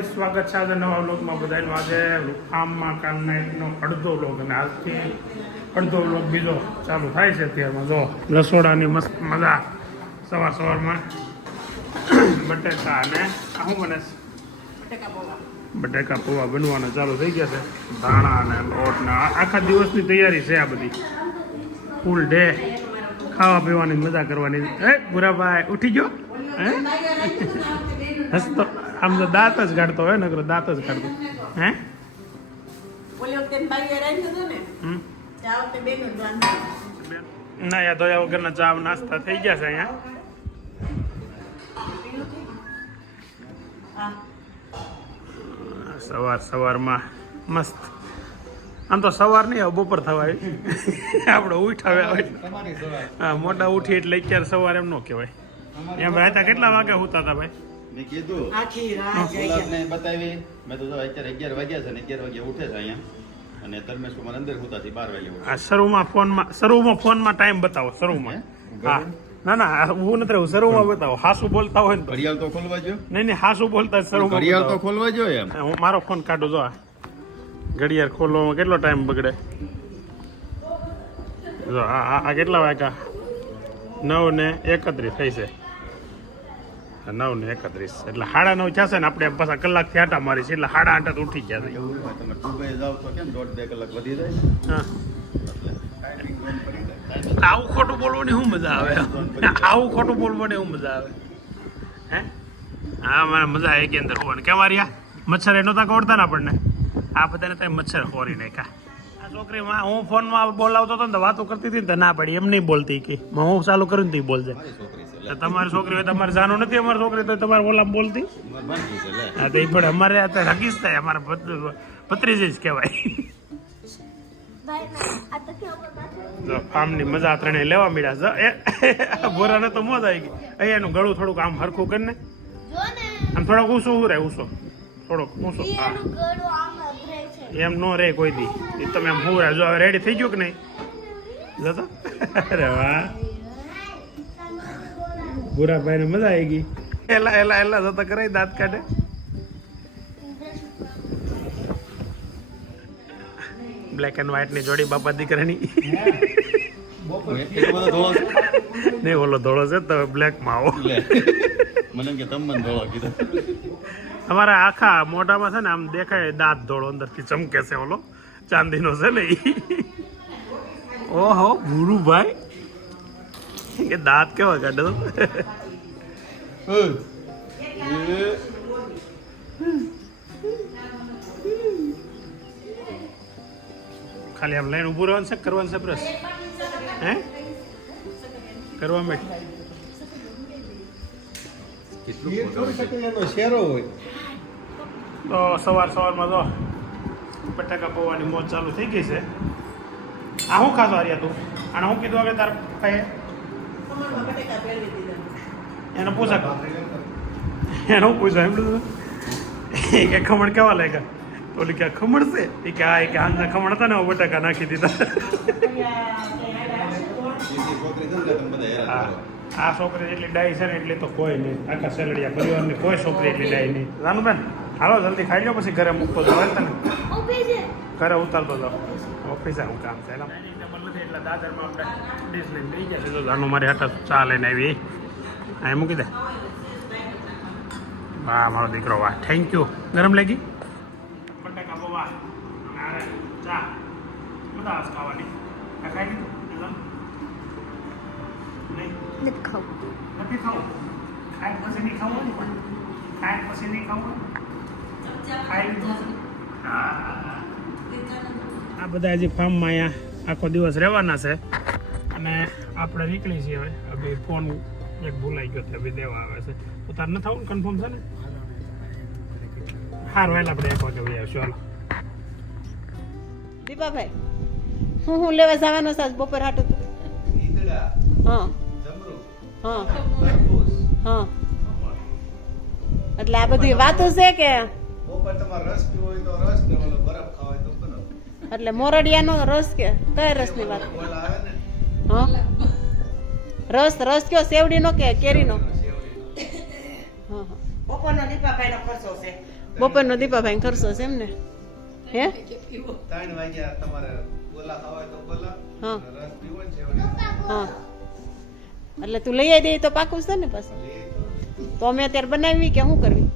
ફરી સ્વાગત છે આજે નવા વ્લોગમાં બધાનું. આજે ફાર્મમાં કાલના એકનો અડધો વ્લોગ અને આજથી અડધો વ્લોગ બીજો ચાલુ થાય છે. અત્યારમાં જો રસોડાની મસ્ત મજા. સવારમાં બટેકા અને શું બને છે? બટેકા પૌવા બનવાના ચાલુ થઈ ગયા છે. ધાણા અને લોટ ને આખા દિવસની તૈયારી છે. આ બધી ફૂલ ડે ખાવા પીવાની મજા કરવાની. હે ગુરાભાઈ ઉઠી ગયો? હે હસતો આમ તો દાંત જ કાઢતો હોય નકરો દાંત જ કાઢતો. હે ના યા ધોયા વગરના ચા નાસ્તા થઈ ગયા છે અહીંયા. સવારમાં મસ્ત. આમ તો સવાર નહીં હવે બપોર થવા આવી. આપણે ઉઠાવ્યા હોય હા મોટા ઉઠી એટલે અત્યારે સવાર એમ ન કહેવાય. એમ રાતા કેટલા વાગે હોતા હતા ભાઈ? મેં કીધું ને બતાવી. મેં તો અત્યારે 11 વાગ્યા છે ને 11 વાગે ઉઠે છે અહીંયા. અને ધર્મેશ કુમાર અંદર હોતા 12 વાગે ઉઠે. આ શરૂમાં ફોનમાં ટાઈમ બતાવો. શરૂમાં હા ના હું નથી રહું. શરૂમાં બતાવો. હાસુ બોલતા હોય ને તો ઘડિયાળ તો ખોલવા જો. નહીં હાસુ બોલતા શરૂમાં ઘડિયાળ તો ખોલવા જો. એમ હું મારો ફોન કાઢું જો. ઘડિયાળ ખોલવામાં કેટલો ટાઈમ બગડે જો. આ કેટલા વાગ્યા? 9:31 થઈ છે. 9:31 એટલે 9:30 થશે ને. આપણે પાછા કલાકથી આટા મારી છે એટલે 8:30 ઉઠી ગયા છે. તમે દુબઈ જાવ તો કેમ 1.5-2 કલાક વધી જાય. હા આવું ખોટું બોલવાની શું મજા આવે? આવું ખોટું બોલવાની શું મજા આવે? હે હા મને મજા આવે કે અંદર હોવાની. કેમ મારી મચ્છર એ નહોતા કોડતા ને આપણને. આ બધાને ત્યાં મચ્છર ખોરી નાખ્યા. આ છોકરીમાં હું ફોનમાં બોલાવતો હતો ને તો વાતો કરતી હતી ને તો ના પડી. એમ નહીં બોલતી કે હું ચાલુ કરું ને તો બોલશે. તમારી છોકરી હોય તમારે જાનું નથી. અમારી છોકરી તો તમારે ઓલામાં બોલતી. હા તો એ પણ અમારે અત્યારે હકીસ થાય. અમારે ભત્રીજી જ કહેવાય. ફાર્મની મજા ત્રણે લેવા મળ્યા છે. ગોરાને તો મોજ આવી ગઈ. અહીંયાનું ગળું થોડુંક આમ હરખું કરીને આમ થોડોક ઊંચું રહે. ઊંચો થોડોક ઊંચો. એમ નો રે કોઈ દી. તમે આમ હું જો હવે રેડી થઈ ગયું કે નહીં? જતો અરે વાહ ગુરાભાઈ ને મજા આવી ગઈ. એલા જતા કરાય દાંત કાઢે. બ્લેક એન્ડ વ્હાઈટ ની જોડી બાપા દીકરાની. નહીં ઓલો ધોળો છે તમે બ્લેક માં આવો. મને કે તમે ધોળો કીધો. તમારા આખા મોઢામાં છે ને આમ દેખાય દાંત ધોળો અંદર થી ચમકે છે. ઓલો ચાંદીનો છે ને. ઓહો ગુરુભાઈ એ દાંત કેવા કાઢે તો. ખાલી આમ લઈને ઉભું રહેવાનું છે કરવાનું છે બ્રશ? હે કરવા માંડ. તો સવારમાં તો બટાકા પૌવાની મોજ ચાલુ થઈ ગઈ છે. આ શું ખાધો આર્યા તું? આને શું કીધું હવે તાર ભાઈ? એને પૂછા એને હું પૂછા એમ કે ખમણ કેવા લાગ્યા? ઓલી કે ખમણ છે એ કે હા કે હાલના ખમણ હતા ને બટાકા નાખી દીધા. હા આ છોકરી એટલી ડાય છે ને એટલે તો કોઈ નહીં. આખા સેલડિયા પરિવારની કોઈ છોકરી એટલી ડાય નહીં. જાનું બેન હાલો જલ્દી ખાઈ લો પછી ઘરે મૂકતો જાવ ને. ઘરે ઉતારતો જાવ. ઓફિસે હું કામ છે એટલે દાદરમાં આપણે ડીશ લઈને લઈ ગયા છે. તો જાનું મારી હાથે ચા લઈને આવી અહીં મૂકી દે. વાહ મારો દીકરો વાહ. Thank you. ગરમ લાગી બટાકા પૌવા ચા બધા ખાવાની. ખાઈ લીધું? નથી ખાવું. ખાય પછી નહીં ખાવું ને પણ ખાય પછી નહીં ખાવું. ખાઈ લીધું. આ બધા હજી ફાર્મમાં અહીંયા આખો દિવસ રહેવાના છે અને આપણે નીકળી છીએ હવે. હવે ફોન એક ભૂલાઈ ગયો તો હવે દેવા આવે છે. તો તાર ન થવું કન્ફર્મ છે ને? સારું એટલે આપણે 1 વાગે ભાઈ આવશું. હાલો દીપાભાઈ હું લેવા જવાનો સાસ બપોર હાટું. હા હા હા એટલે આ બધી વાતો છે કે એટલે મોરડિયાનો રસ કે કયા રસની વાત? હા રસ કયો? શેવડીનો કે કેરીનો? હા હા બપોરનો દીપાભાઈનો ખર્ચો છે. બપોરનો દીપાભાઈ ખર્ચો છે એમ ને હે 3 વાગ્યા તમારે ગોલા ખાવા હોય તો ગોલા હા રસ પીવો ને છે હા એટલે તું લઈ આવી દે તો પાકું છે ને પાછું તો અમે અત્યારે બનાવી કે શું કરવી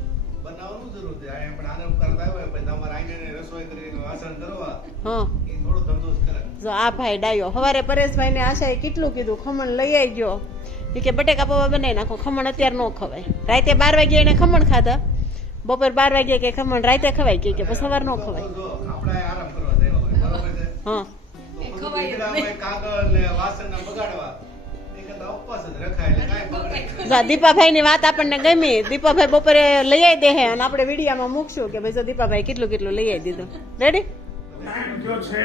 બનાવવાનું જરૂર છે આ પણ આરામ કરતા હોય પછી તમારે આંગણે રસોઈ કરીને વાસણ કરવા હા એ થોડો ધંધો જ કરે જો આ ભાઈ ડાયો સવારે પરેશભાઈ ને આશાએ કેટલું કીધું ખમણ લઈ આવી ગયો એ કે બટેકા પૌવા બનાવી નાખો ખમણ અત્યારે ન ખવાય રાતે 12 વાગે એને ખમણ ખાધા બપોર 12 વાગે કે ખમણ રાતે ખવાય કે પછી સવાર ન ખવાય જો આપણે આરામ કરવા દેવા હોય બરોબર છે હા તો બધું ઈંડામાં કાગળ ને વાસણ ના બગાડવા એ કરતા ઉપવાસ જ રખાય એટલે કાંઈ બગડે જો દીપાભાઈ ની વાત આપણને ગમી દીપાભાઈ બપોરે લઈ આવી દે હે અને આપણે વિડીયામાં મૂકશું કે ભાઈ જો દીપાભાઈ કેટલું કેટલું લઈ આવી દીધું રેડી ટાઈમ થયો છે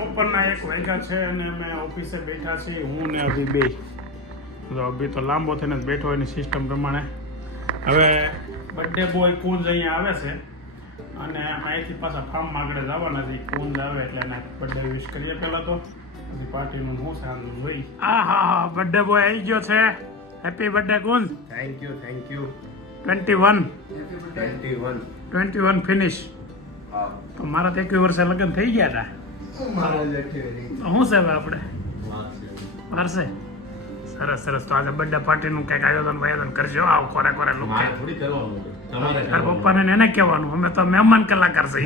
બપોરના 1 વાગ્યા છે અને અમે ઓફિસે બેઠા છીએ હું ને અભી બે તો અભી તો લાંબો થઈને જ બેઠો એની સિસ્ટમ પ્રમાણે હવે બર્થડે બોય કુંજ અહીંયા આવે છે અને અહીંથી પાછા ફાર્મમાં આગળ જવાના છે કુંજ આવે એટલે એને બર્થડે વિશ કરીએ પહેલાં તો પછી પાર્ટીનું હું સારું જોઈ હા હા હા બર્થડે બોય આવી ગયો છે happy birthday Kunj thank you 21 finish તો મારા તો 21 વર્ષે લગ્ન થઈ ગયા હતા મારા જ તો શું છે હવે આપણે વારસે સરસ સરસ તો આજે બર્થડે પાર્ટીનું કંઈક આયોજન કરજો આવ ખોરે ખોરે લુક થોડી કરવાનું તમારે તારા પપ્પાને ને એને કહેવાનું અમે તો મહેમાન કલાકાર છે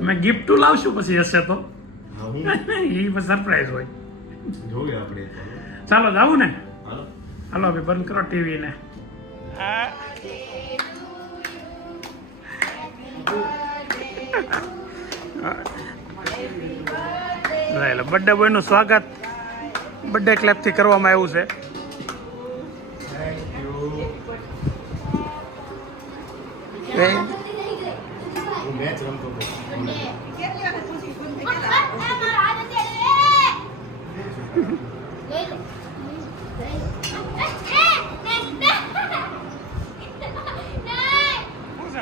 અમે ગિફ્ટ લાવશું પછી હશે તો એ સરપ્રાઈઝ હોય જોઈએ આપણે ચાલો જાવું ને હાલો હાલો અભી બંધ કરો ટીવી ને એટલે બર્થડે બોય નું સ્વાગત બર્થડે ક્લેપ થી કરવામાં આવ્યું છે હું મેચ રમતો હતો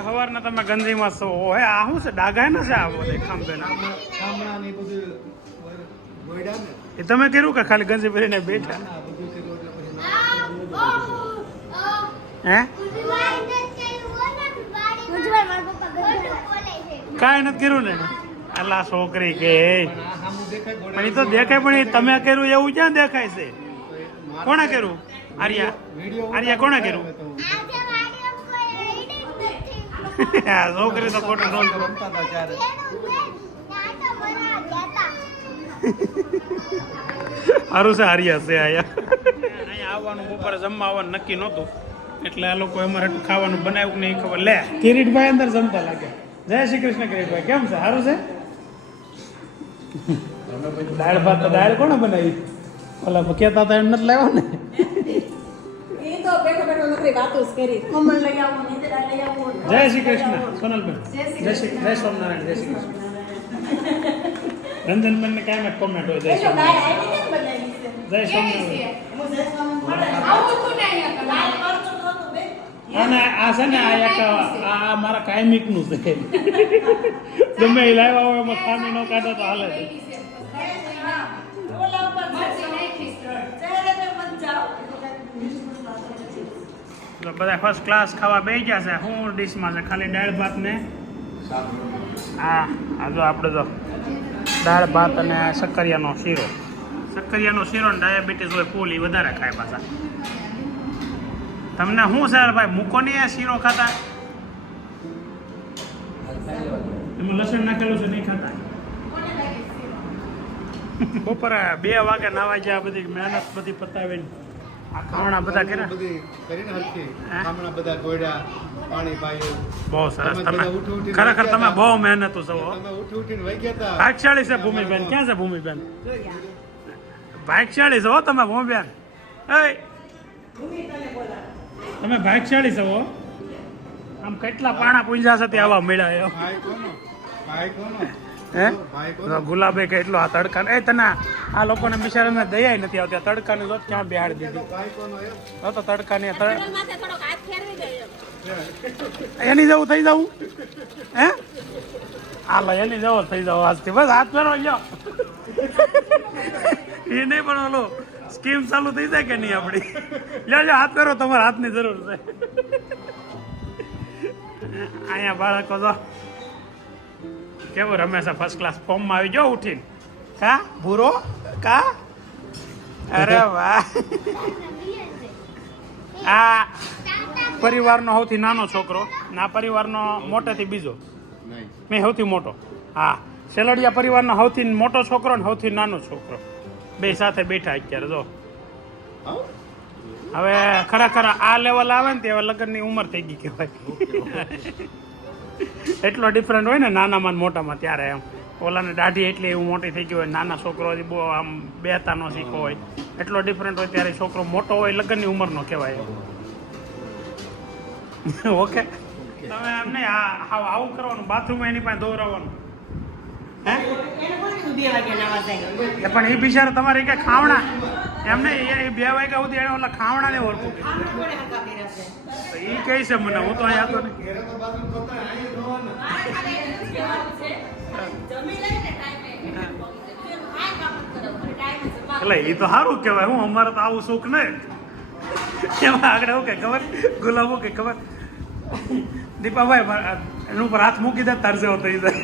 સવારના તમે ગંજીમાં છો હે આ શું છે ડાઘાય ના છે આ બધે ખાંભેના ગામડા ને બધું ગોયડા ને એ તમે કર્યું કે ખાલી ગંજી પહેરીને બેઠા ના બધું કર્યું એટલે પછી હે કાંઈ નથી કર્યું ને અલા છોકરી કે પણ આ સામું દેખાય પણ ગોયડા એ તો દેખાય પણ એ તમે કર્યું એવું ક્યાં દેખાય છે કોણે કર્યું આર્યા આર્યા કોણે કર્યું આ છોકરી તો ખોટું રોલ કરો રમતા હતા ત્યારે સારું છે આર્યા છે અહીંયા આવવાનું બપોરે જમવા આવવાનું નક્કી નહોતું એટલે આ લોકો અમારે એટલું ખાવાનું બનાવ્યું કે નહીં ખબર લે કિરીટભાઈ અંદર જમતા લાગે જય શ્રી કૃષ્ણ કિરીટભાઈ કેમ છે સારું છે દાળ ભાત તો દાળ કોણે બનાવી ઓલા કહેતા હતા એમ નથી લાવ્યો ને એ તો બેઠો બેઠો નકરી વાતો જ કરી ખમણ લઈ આવો નીંદડા લઈ આવો જય શ્રી કૃષ્ણ સોનલબેન જય સ્વામિનારાયણ જય શ્રી કૃષ્ણ રંજનબેન ને કાંઈ કોમેન્ટ હોય જય સ્વામિનારાયણ જય સ્વામિનારાયણ અને આ છે ને આ એક આ મારા કાયમિક નું છે ગમે એ લાવ્યા હોય એમાં ખામી ન કાઢો તો હાલે છે તો બધા ફર્સ્ટ ક્લાસ ખાવા બેસી ગયા છે શું ડીશમાં છે ખાલી દાળ ભાત ને હા આ જો આપણે જો દાળ ભાત અને શક્કરિયાનો શીરો ને ડાયાબિટીસ હોય ફૂલ એ વધારે ખાય પાછા તમને શું છે ભાઈ મૂકો નહીં આ શીરો ખાતા એમાં લસણ નાખેલું છે નહીં ખાતા બપોરે 2 વાગે નાવા ગયા બધી મહેનત બધી પતાવીને આ ખાવણા બધા કર્યા બધી કરીને હરખી ગામડા બધા ગોયડા પાણી પાયું બહુ સરસ તમે તમે બધા ઉઠી ઉઠીને ખરેખર વાગ્યા તમે હતા. બહુ મહેનતુ છો તમે ઉઠી ઉઠીને વહી ગયા હતા ભાગશાળી છે ભૂમિબેન ક્યાં છે ભૂમિબેન ભાગશાળી છો હો તમે ભૂમિબેન એ તમે ભાગશાળી છો હો. આમ કેટલા પાણા પૂંજા છે તે આવા મળ્યા એમ. ભાઈ કોનો હે ભાઈ તો કોનો ગુલાબે કેટલો આ તડકા એ તને આ લોકોને બિચારાને દયા નથી આવતી આ તડકાની જોત ક્યાં બેહાડી દીધી ભાઈ કોનો એમ તો તડકાની એની જવું થઈ જવું હે હાલો એની જવો થઈ જાવ આજથી બસ હાથ ફેરવો લ્યો એ નહીં પણ ઓલો સ્કીમ ચાલુ થઈ જાય કે નહીં આપણી લ્યો હાથ ફેરવો તમારા હાથની જરૂર છે અહીંયા બાળકો તો કેવું રમે છે ફર્સ્ટ ક્લાસ ફોર્મમાં આવી જાઓ ઉઠીને કા ભૂરો કા અરે વાહ આ પરિવારનો સૌથી નાનો છોકરો ના પરિવારનો મોટેથી બીજો મેં સૌથી મોટો હા સેલડિયા પરિવારનો સૌથી મોટો છોકરો ને સૌથી નાનો છોકરો બે સાથે બેઠા અત્યારે જો હવે ખરેખર આ લેવલ આવે ને તે લગ્નની ઉંમર થઈ ગઈ કહેવાય એટલો ડિફરન્ટ હોય ને નાનામાં ને મોટામાં ત્યારે એમ ઓલાને દાઢી એટલી એવું મોટી થઈ ગઈ હોય નાના છોકરો બહુ આમ બેતા નો શીખો હોય એટલો ડિફરન્ટ હોય ત્યારે છોકરો મોટો હોય લગ્નની ઉંમરનો કહેવાય ઓકે તમે એમ નહીં આવું કરવાનું બાથરૂમ એની પાસે દોરાવવાનું હે પણ એ બિચારા તમારે કઈ ખાવણા એમને એ 2 વાગ્યા સુધી એને ઓલા ખાવણા ને ઓળખું એ કહે છે મને હું તો અહીંયા હતો ને એટલે એ તો સારું કહેવાય હું અમારે તો આવું સુખ નહીં એમાં આગળ એવું કે ખબર ગુલાબો કે ખબર દીપાભાઈ એનું ઉપર હાથ મૂકી દે તાર જેવો થઈ જાય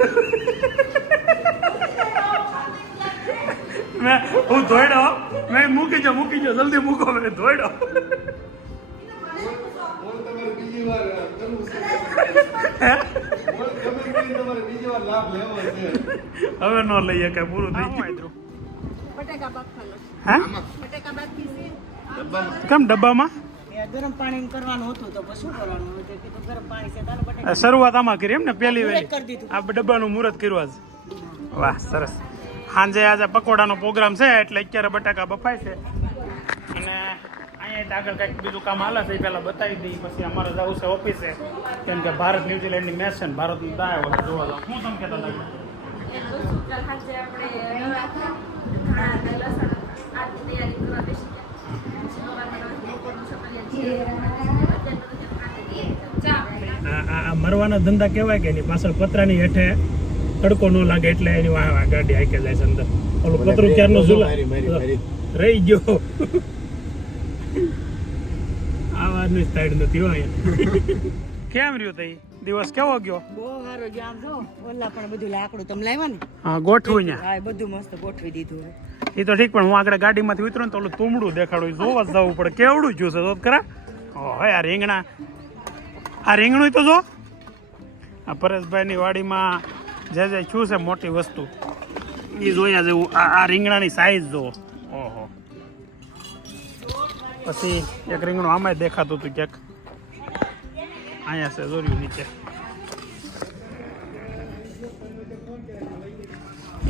મેં હું ધોઈડો મેં મૂકી જો જલ્દી મૂકો મેં ધોઈડો હવે ન લઈએ કઈ પૂરું થઈ ગયું હા કેમ ડબ્બામાં ગરમ પાણી કરવાનું હતું તો શું કરવાનું ગરમ પાણી છે શરૂઆત આમાં કરી એમ ને પહેલી વાર કરી દીધું આ ડબ્બાનું મુહૂર્ત કર્યું આજ વાહ સરસ સાંજે આજે પકોડાનો પ્રોગ્રામ છે એટલે અત્યારે બટાકા બફાય છે અને અહીંયા આગળ કંઈક બીજું કામ હાલે છે એ પહેલાં બતાવી દઈએ પછી અમારે જવું છે ઓફિસે કેમ કે ભારત ન્યુઝીલેન્ડની મેચ છે ને ભારતની દાય હોય જોવા જાવ શું તમે કહેતા આ મરવાના ધંધા કહેવાય કે એની પાછળ પતરાની હેઠે તડકો ન લાગે એટલે એની ગાડી આકે જાય છે અંદર ઓલું પતરું ક્યારનો ઝૂલા રહી ગયો આ વારની સાઈડ નથી હોય કેમ રહ્યો તઈ દિવસ કેવો ગયો બહુ સારો ગયો આમ જો ઓલા પણ બધું લાકડું તમે લાવ્યા ને હા ગોઠવું ને હા બધું મસ્ત ગોઠવી દીધું એ તો ઠીક પણ હું આગળ ગાડીમાંથી ઉતરું ને તો ઓલું તુમડું દેખાડું જોવા જ જવું પડે કેવડું જ્યું છે તો ખરા ઓહે આ રીંગણા આ રીંગણું તો જો આ પરેશભાઈની વાડીમાં જે છું છે મોટી વસ્તુ એ જોયા જેવું આ રીંગણાની સાઈઝ જુઓ ઓહો પછી એક રીંગણું આમાં દેખાતું હતું ક્યાંક અહીંયા છે જોર્યું નીચે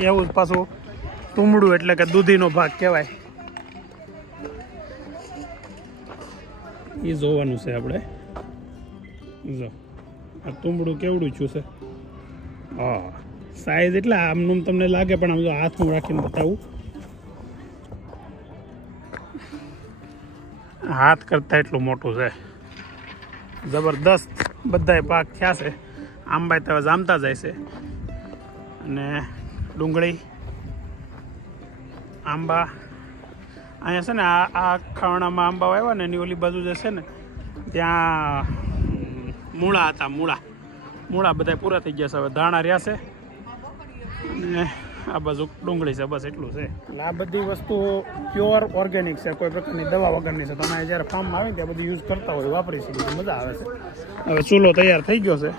એવું જ પાછું તુમડું એટલે કે દૂધીનો ભાગ કહેવાય એ જોવાનું છે આપણે જો આ તુમડું કેવડું છું છે હા સાઈઝ એટલે આમનું તમને લાગે પણ આમ જો હાથમાં રાખીને બતાવું હાથ કરતાં એટલું મોટું છે જબરદસ્ત બધાય પાક થયા છે આંબા તો જામતા જાય છે અને ડુંગળી આંબા અહીંયા છે ને આ ખાવણામાં આંબા આવ્યા ને એની ઓલી બાજુ જે છે ને ત્યાં મૂળા હતા મૂળા બધા પૂરા થઈ ગયા છે હવે ધાણા રહ્યા છે અને આ બાજુ ડુંગળી છે બસ એટલું છે એટલે આ બધી વસ્તુ પ્યોર ઓર્ગેનિક છે કોઈ પ્રકારની દવા વગરની છે તમે જ્યારે ફાર્મમાં આવે ત્યાં બધું યુઝ કરતા હોય વાપરી શકીએ તો મજા આવે છે હવે ચૂલો તૈયાર થઈ ગયો છે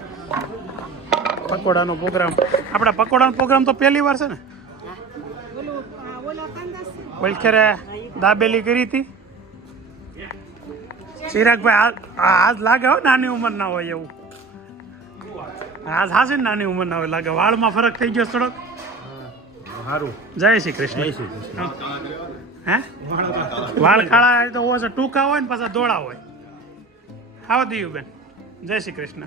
પકોડાનો પ્રોગ્રામ આપણા પકોડાનો પ્રોગ્રામ તો પહેલી વાર છે ને વલખેરે દાબેલી કરી હતી ચિરાગભાઈ આજ લાગે હો નાની ઉંમર ના હોય એવું આજ હાશે ને નાની ઉંમર ના હોય લાગે વાળમાં ફરક થઈ ગયો થોડોક સારું જય શ્રી કૃષ્ણ હે વાળ કાળા તો હોય છે ટૂંકા હોય ને પાછા ધોળા હોય આવો દીયું બેન જય શ્રી કૃષ્ણ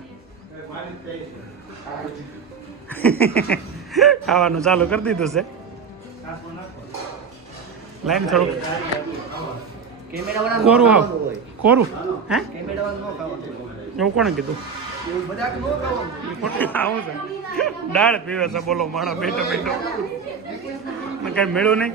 ખાવાનું ચાલુ કરી દીધું છે લાઈન થોડુંક કોરું આવ કોરું હે એવું કોણે કીધું આવું છે દાળ પીવે છે બોલો મારા બેઠો બેઠો કઈ મેળવું નહીં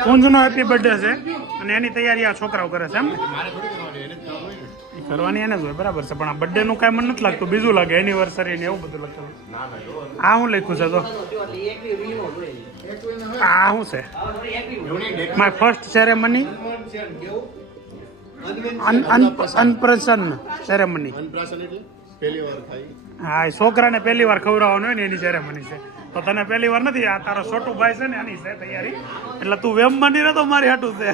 કુંજનો હેપી બર્થડે છે અને એની તૈયારી આ છોકરાઓ કરે છે એમ ને? મારે થોડી કરવાની એને જ કામ હોય ને. એ કરવાની એને જ હોય બરાબર છે, પણ આ બર્થડે નું કાંઈ મને નથી લાગતું, બીજું લાગે એનિવર્સરી ને એવું બધું લખેલું. ના ના જો આ શું લખ્યું છે તો? આ શું છે? My first ceremony Annaprashan ceremony. Annaprashan એટલે પહેલી વાર થાય. હા એ છોકરાને પહેલી વાર ખવડાવવાનું હોય ને એની સેરેમની છે. તો તને પહેલી વાર નથી, આ તારો છોટું ભાઈ છે ને એની છે તૈયારી, એટલે તું વેમ બની રહે તો મારી હાટું છે.